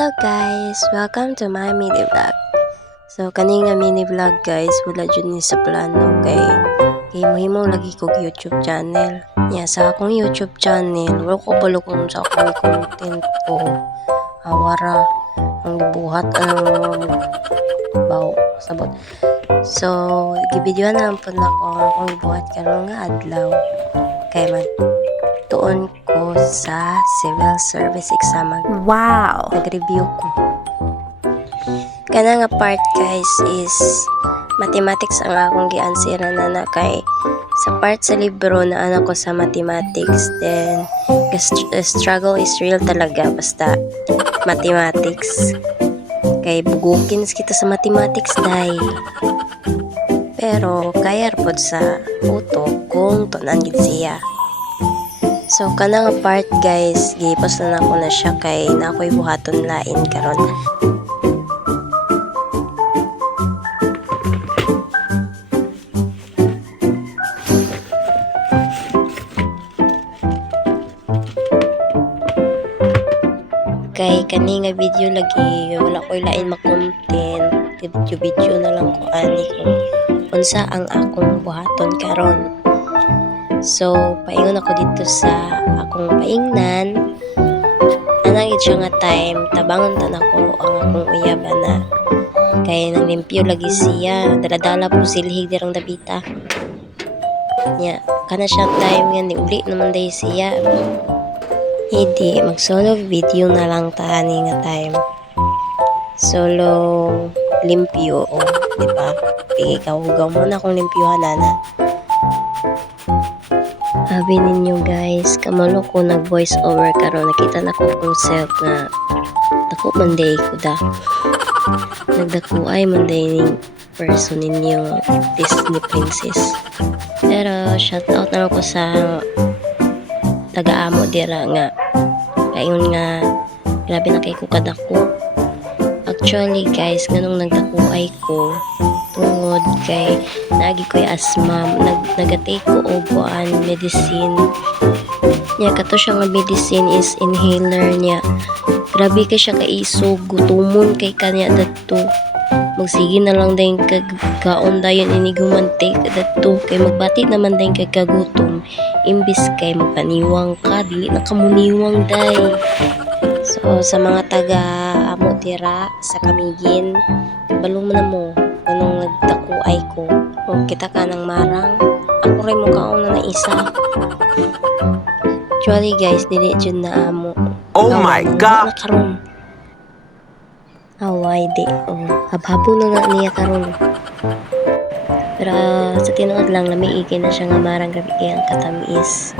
Hello guys! Welcome to my mini vlog. So kaning nga mini vlog guys, wala dyan ni sa plano kay himo lagi kog YouTube channel. Sa akong YouTube channel, wala ko balo kung sa akong content ko. Awara ang gibuhat ang bawo sabot. So gibidyoan na lang po na ko akong gibuhat karon nga adlaw kay tuon ko sa civil service exam. Wow! Nag-review ko. Kana nga part guys is mathematics ang akong gi-answeran na kay sa part sa libro na anak ko sa mathematics, then the struggle is real talaga basta mathematics. Kay bugukin kita sa mathematics dai. Pero kaya pod sa utok kung tunan gid siya. So kana nga part guys, gipos na ako na siya kay na ako'y buhaton lain karon. Kay kani nga video lagi wala ko'y lain ma-content, video na lang ko ani kung unsa ang akong buhaton karon. So, paingon ako dito sa akong paingnan. Anang siya nga time, tabangon tan ako ang akong uyaba na. Kaya nang limpyo lagi siya, daladala po silhig dirang dabita. Kana siya time nga ni uli naman day siya. Hindi, mag solo video na lang tani nga time. Solo limpyo, diba? Ikaw-hugaw mo na kung limpyohan na. Sabi ninyo guys, kamalo ko nag voice over karon nakita na ko kung self nga dako man day ko da. Nagdako ay man day ning person ninyo Disney princess. Pero shout out na lang ko sa taga-amo dira nga. Kayon nga grabe na kay ko kadako. Actually guys, nganong nagdako ay ko tungod kay nagi ko'y asma, nagatake ko og medicine niya. Kato siya nga medicine is inhaler niya. Grabe kay siya kaisog, gutumon kay kanya dadto. Magsige na lang dayon kagkaon dayon ini gumantake dadto kay magbati naman dayon kay kagutom imbis kay magpaniwang ka dili na kamuniwang day. So sa mga taga amo tira sa Kamigin, balong mo na mo anong nagdako ay ko o kita ka ng marang ako rin mo kaon na isa. Actually guys, dili dyan na amo. Oh my God! Karon away di habhabo na niya karon. Pero sa tinuod lang namiigay na siya nga marang grabe kay ang katamis.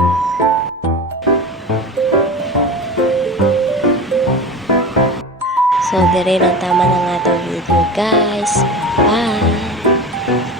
So, dire lang tama na nga itong video guys. Bye!